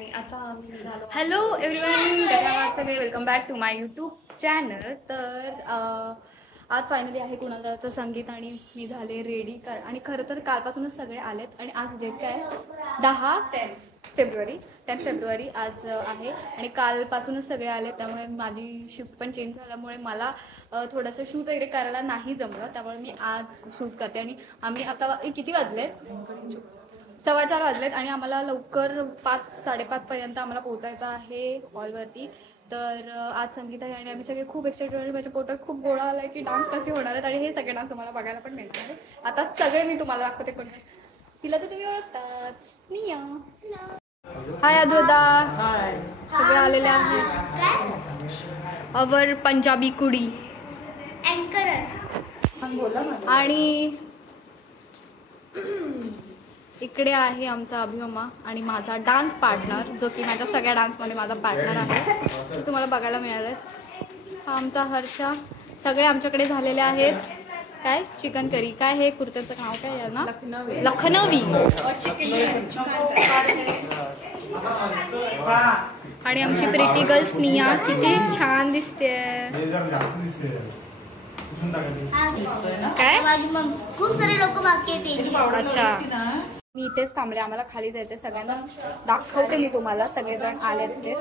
आणि आता आम्ही निघालो. हॅलो एव्हरीवन, कसे आहात सगळे? Welcome back to my YouTube channel. तर आज फायनली आहे कुणालचं संगीत आणि मी झाले रेडी आणि खरं तर कालपासूनच सगळे आलेत आणि आज डेट काय आहे? 10 फेब्रुवारी आज आहे आणि कालपासूनच सगळे आले. त्यामुळे माझी शिफ्ट पण चेंज झाल्यामुळे मला थोडंसं शूट वगैरे करायला नाही जमलं. त्यामुळे मी आज शूट करते आणि आम्ही आता किती वाजले? 4:15 वाजलेत आणि आम्हाला लवकर 5-5:30 पर्यंत आम्हाला पोहोचायचं आहे हॉलवरती. तर आज संगीत आहे आणि आम्ही सगळे खूप एक्साइटेड. माझ्या पोटात खूप गोळा आला की डान्स कसे होणार आहेत आणि हे सगळे डान्स तुम्हाला बघायला पण मिळणार आहे. आता सगळे मी तुम्हाला दाखवते. कोण तिला तर तुम्ही ओळखतात, स्निया. हाय अद्वैता. सगळे आलेले आहेत. अवर पंजाबी कुडी आणि इकडे आहे आमचा अभिमा आणि माझा डान्स पार्टनर, जो की माझ्या सगळ्या डान्समध्ये माझा पार्टनर आहे. तो तुम्हाला बघायला मिळालंच. हा आमचा हर्षा. सगळे आमच्याकडे झालेले आहेत. काय चिकन करी, काय हे कुर्त्याचं नाव काय आहे ना? लखनवी. आणि आमची प्रिटी गर्ल स्निया किती छान दिसते. काय खूप सारे लोक बाकी आहेत. अच्छा, मी इथेच थांबले. आम्हाला खाली जायचं. सगळ्यांना दाखवते मी तुम्हाला. सगळेजण आलेत ते.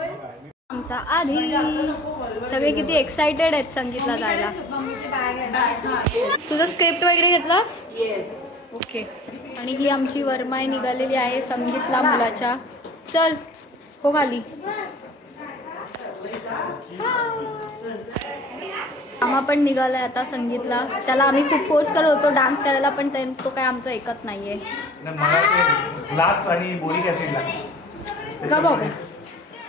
आमचा आधी सगळे किती एक्साइटेड आहेत संगीतला जायला. तुझं स्क्रिप्ट वगैरे घेतलास? ओके. आणि ही आमची वर्माई निघालेली आहे संगीतला मुलाच्या. चल हो खाली. आम्हा पण निघालाय आता संगीतला. त्याला आम्ही खूप फोर्स करत होतो डान्स करायला, पण तो काय आमचं ऐकत नाहीये. ग्लास आणि बोरिक ऍसिड लागतं का बाबा?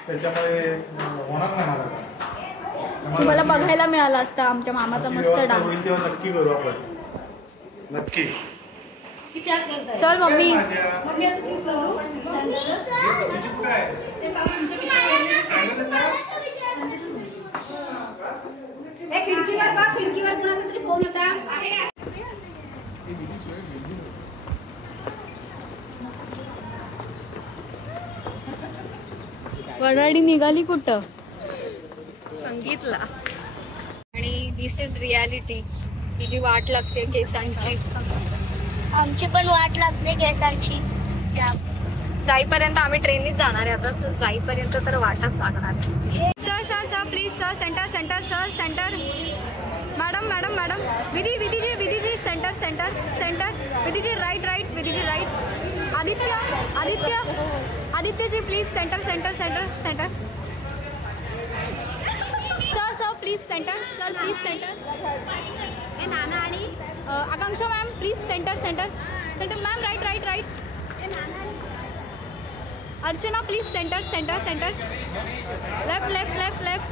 त्याच्यामुळे होणार नाही मला. तुम्हाला बघायला मिळाला असता आमच्या मामाचा मस्त डान्स. नक्की करू आपण, नक्की. चल मम्मी. खिडकीवर कोणाचा तरी फोन होता. वडाडी निघाली कुठं? संगीतला. आणि दिस इज रियालिटी. ही जी वाट लागते केसांची. आमची पण वाट लागते केसांची. जाईपर्यंत आम्ही ट्रेननीच जाणार आहे. आता जाईपर्यंत तर वाटच लागणार. Sir sir sir please sir. Centre centre sir centre. Madam madam madam. Vidhiji centre centre centre. Vidhiji right right. Vidhiji right. Adityaji please centre centre centre centre. Sir please centre. Sir please centre. ए नाना आणि Akanksha ma'am please centre centre centre. Ma'am right right right. Archana please centre centre centre. Left left left left.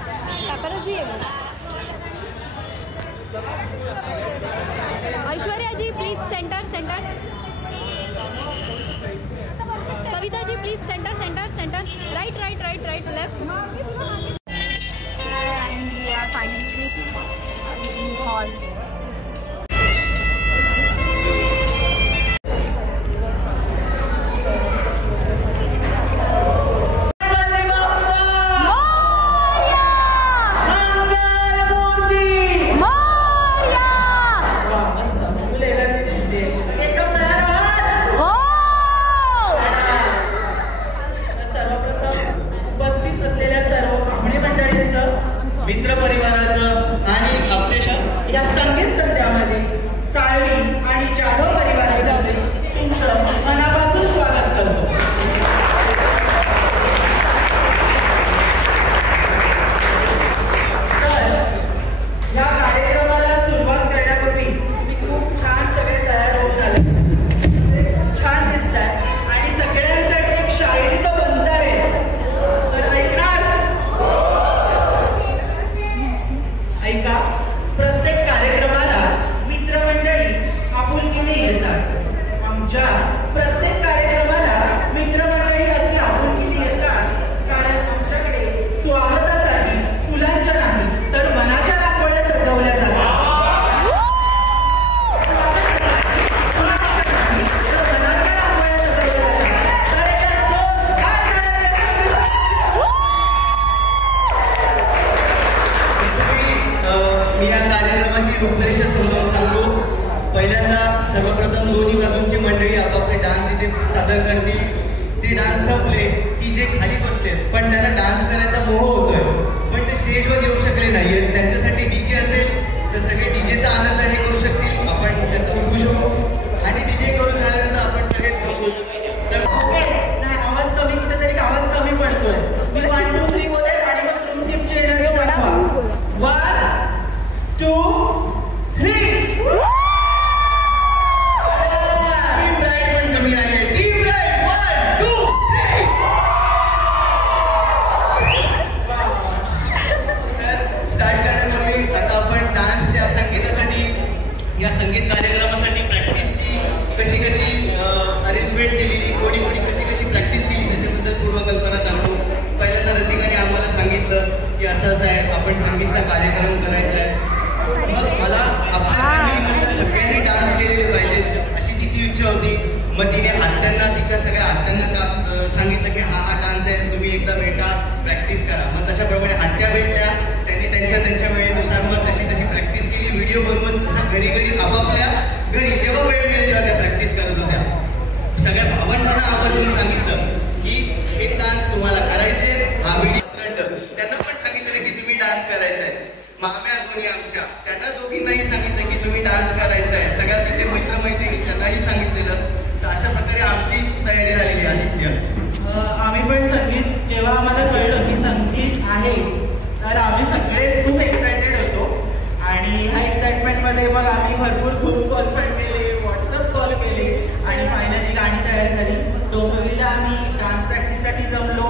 Aishwarya ji please centre centre. Kavita ji please centre centre centre. Right right right right left. And we are finally reached hall. मित्र परिवाराचं आणि आपल्या या संगीत संध्यामध्ये साळी आणि जाधव परिवारातर्फे तुमचं मनापासून स्वागत करतो. तर या कार्यक्रमाला सुरुवात करण्यापूर्वी तुम्ही खूप छान सगळे तयार होऊन आले. छान दिसताय आणि सगळ्यांसाठी एक शायरी तर बनताय. तर ऐकणार? ऐका. प्रत्येक कार्यक्रमात डान्सची रूपरेषा समजावून सांगतो. पहिल्यांदा सर्वप्रथम दोन्ही बाजूंची मंडळी आपापले डान्स इथे सादर करतील. ते डान्स संपले की जे खाली बसले पण त्यांना डान्स करायचा मोह होतोय पण ते स्टेजवर येऊ शकले नाहीयेत, त्यांच्यासाठी डीजे असेल तर सगळे डीजेचा आनंद हे करू शकतील. आपण त्यांचा उठवू शकू आणि डीजे करून झाल्यानंतर आपण सगळे थांबूच. ओके नाही आवाज कमी कुठेतरी आवाज कमी पडतोय. मी 1 2 3 बोलेल आणि मग रूम टीमची एनर्जी दाखवा. 1 2 3 टीम राईट पण कमी आहे. Team right 1 2 3. तर स्टार्ट करण्यापूर्वी आता आपण डान्सच्या संगीतासाठी या संगीत कार्यक्रमासाठी प्रॅक्टिसची कशी कशी अरेंजमेंट केलेली, कोणी कोणी कशी कशी प्रॅक्टिस केली त्याच्याबद्दल पूर्वकल्पना सांगतो. पहिल्यांदा रसिकाने आम्हाला सांगितलं की असं असं आहे, आपण संगीतचा कार्यक्रम करायचा आहे. मग मला आपल्या फॅमिलीमध्ये सगळ्यांनी डान्स केलेले पाहिजेत अशी तिची इच्छा होती. मग तिने आत्यांना तिच्या सगळ्या आत्यांना सांगितलं की हा डान्स आहे, तुम्ही एकदा भेटा, प्रॅक्टिस करा. मग तशाप्रमाणे आत्या भेटल्या, त्यांनी त्यांच्या वेळेनुसार मग तशी प्रॅक्टिस केली. व्हिडिओ बनवून घरी आपापल्या घरी जेव्हा वेळ मिळेल तेव्हा त्या प्रॅक्टिस करत होत्या. सगळ्या भावंडांना आवर्जून सांगितलं की हे डान्स तुम्हाला करायचे. हा व्हिडिओ त्यांना पण सांगितलं की तुम्ही डान्स करायचा आहे. माम्या दोन्ही आमच्या त्यांना दोघींनाही सांगितलं की तुम्ही डान्स करायचा आहे. सगळ्या तिचे मित्रमैत्रिणी त्यांनाही सांगितलेलं. तर अशा प्रकारे आमची तयारी झालेली. आदित्य आम्ही पण संगीत जेव्हा आम्हाला कळलं की संगीत आहे तर आम्ही सगळेच खूप एक्सायटेड होतो आणि ह्या एक्साइटमेंटमध्ये मग आम्ही भरपूर झूम कॉल पण केले, व्हॉट्सअप कॉल केले आणि फायनली गाणी तयार झाली. डोंबिवलीला आम्ही डान्स प्रॅक्टिससाठी जमलो